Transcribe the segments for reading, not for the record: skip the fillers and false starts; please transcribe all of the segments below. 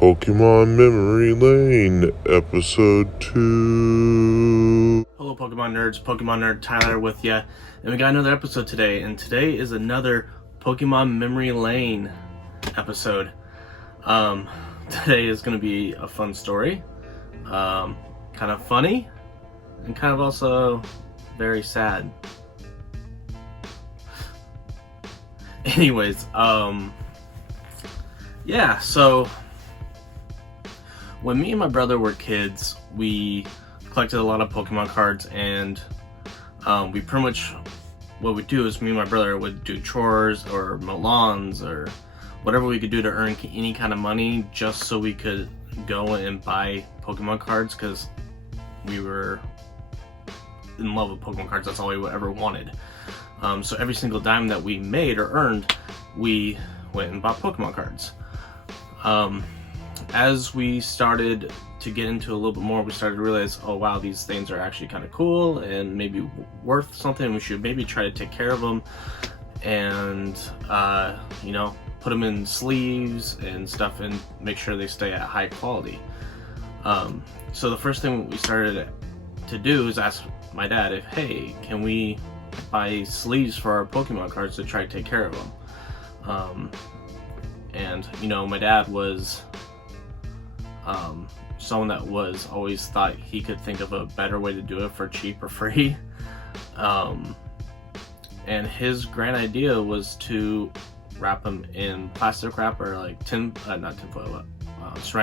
Pokemon Memory Lane, Episode 2. Hello Pokemon nerds, Pokemon Nerd Tyler with ya, and we got another episode today, and today is another Pokemon Memory Lane episode. Today is going to be a fun story, kind of funny, and kind of also very sad. Anyways, yeah, so when me and my brother were kids, we collected a lot of Pokemon cards, and we pretty much, what we do is me and my brother would do chores or mow lawns or whatever we could do to earn any kind of money just so we could go and buy Pokemon cards, because we were in love with Pokemon cards. That's all we ever wanted. So every single dime that we made or earned, we went and bought Pokemon cards. As we started to get into a little bit more, we started to realize, oh wow, these things are actually kind of cool and maybe worth something. We should maybe try to take care of them and you know, put them in sleeves and stuff and make sure they stay at high quality. So the first thing we started to do is ask my dad if, hey, can we buy sleeves for our Pokemon cards to try to take care of them? And you know, my dad was someone that was always thought he could think of a better way to do it for cheap or free. And his grand idea was to wrap them in plastic wrap or like saran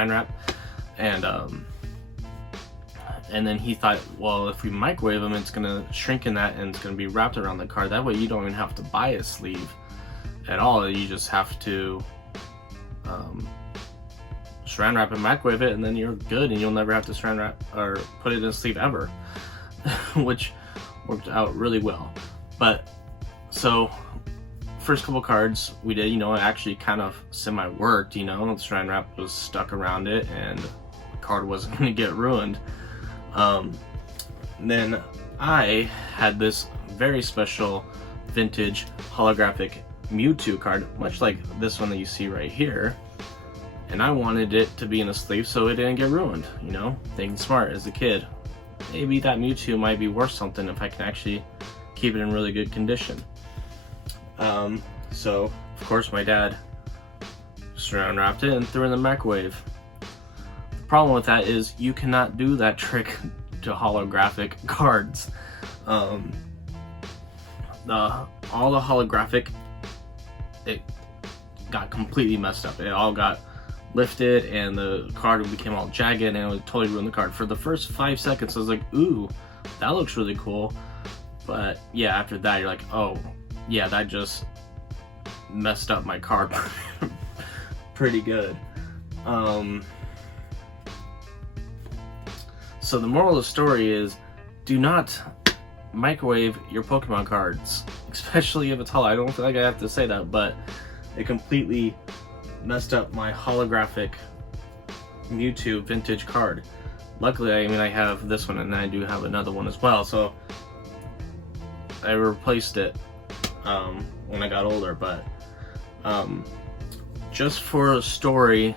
wrap, and then he thought, well, if we microwave them, it's gonna shrink in that and it's gonna be wrapped around the card. That way you don't even have to buy a sleeve at all. You just have to saran wrap and microwave it, and then you're good, and you'll never have to saran wrap or put it in a sleeve ever, which worked out really well. But so first couple cards we did, you know, it actually kind of semi worked. You know, the saran wrap was stuck around it and the card wasn't going to get ruined. Then I had this very special vintage holographic Mewtwo card, much like this one that you see right here, and I wanted it to be in a sleeve so it didn't get ruined. You know, thinking smart as a kid, maybe that Mewtwo might be worth something if I can actually keep it in really good condition. So of course my dad saran wrapped it and threw it in the microwave. The problem with that is you cannot do that trick to holographic cards. All the holographic, it got completely messed up. It all got lifted and the card became all jagged and it would totally ruin the card. For the first 5 seconds I was like, ooh, that looks really cool. But yeah, after that you're like, oh yeah, that just messed up my card pretty good. So the moral of the story is, do not microwave your Pokemon cards, especially if it's hollow. I don't feel like I have to say that, but it completely messed up my holographic Mewtwo vintage card. Luckily, I mean, I have this one and I do have another one as well, so I replaced it when I got older. But just for a story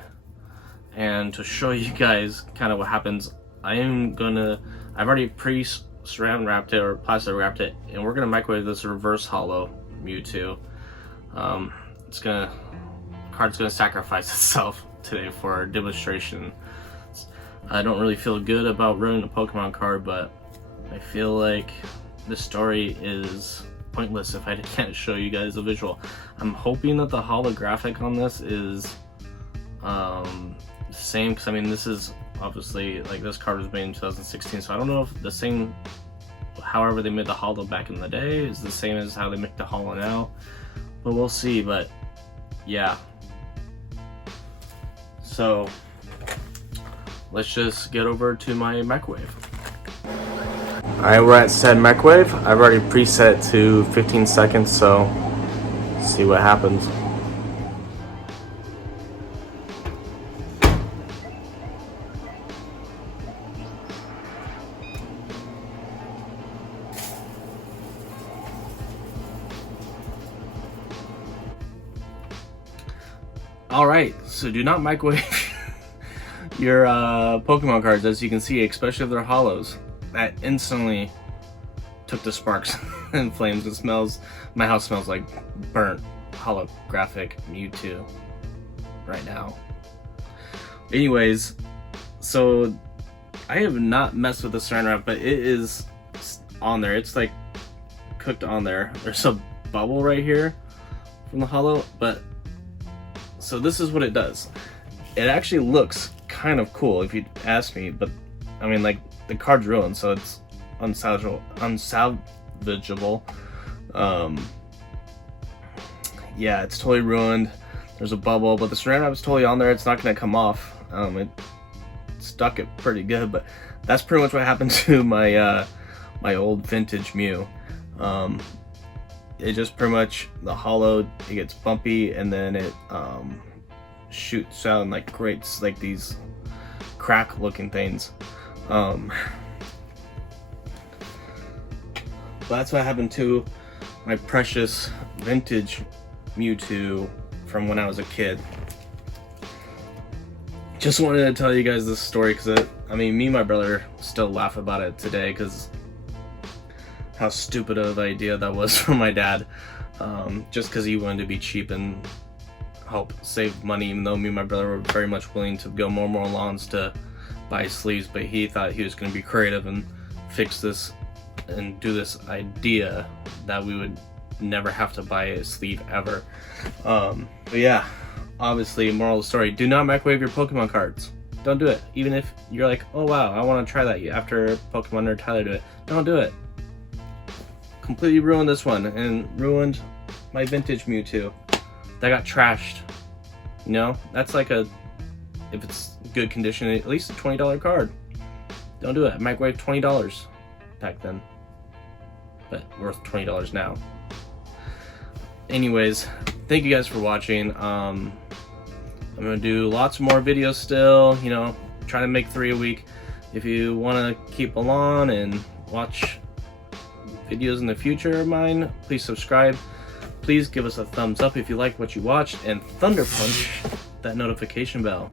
and to show you guys kind of what happens, I've already saran wrapped it or plastic wrapped it, and we're gonna microwave this reverse hollow Mewtwo. The card's gonna sacrifice itself today for our demonstration. I don't really feel good about ruining a Pokemon card, but I feel like this story is pointless if I can't show you guys a visual. I'm hoping that the holographic on this is the same, because I mean, this is obviously, like, this card was made in 2016, so I don't know if the same, however they made the holo back in the day, is the same as how they make the holo now, but we'll see. But yeah, so let's just get over to my microwave. Alright, we're at said microwave. I've already preset it to 15 seconds, so see what happens. Alright, so do not microwave your Pokemon cards, as you can see, especially if they're hollows. That instantly took the sparks and flames. It smells, my house smells like burnt holographic Mewtwo right now. Anyways, so I have not messed with the saran wrap, but it is on there. It's like cooked on there. There's a bubble right here from the hollow, but so this is what it does. It actually looks kind of cool if you ask me, but I mean, like, the card's ruined, so it's unsalvageable. Yeah, it's totally ruined. There's a bubble, but the saran wrap is totally on there. It's not gonna come off. It stuck it pretty good, but that's pretty much what happened to my my old vintage Mew. It just pretty much, the hollow, it gets bumpy, and then it shoots out and like creates like these crack looking things. But that's what happened to my precious vintage Mewtwo from when I was a kid. Just wanted to tell you guys this story because I mean, me and my brother still laugh about it today because how stupid of an idea that was from my dad. Just because he wanted to be cheap and help save money, even though me and my brother were very much willing to go more lawns to buy sleeves, but he thought he was going to be creative and fix this and do this idea that we would never have to buy a sleeve ever. But yeah, obviously, moral of the story, do not microwave your Pokemon cards. Don't do it. Even if you're like, oh wow, I want to try that after Pokemon do it. Don't do it. Completely ruined this one and ruined my vintage Mewtwo. That got trashed. You know, that's like a, if it's good condition, at least a $20 card. Don't do it. Microwave $20 back then, but worth $20 now. Anyways, thank you guys for watching. I'm gonna do lots more videos still, you know, try to make 3 a week. If you want to keep along and watch videos in the future of mine, please subscribe. Please give us a thumbs up if you like what you watched, and thunder punch that notification bell.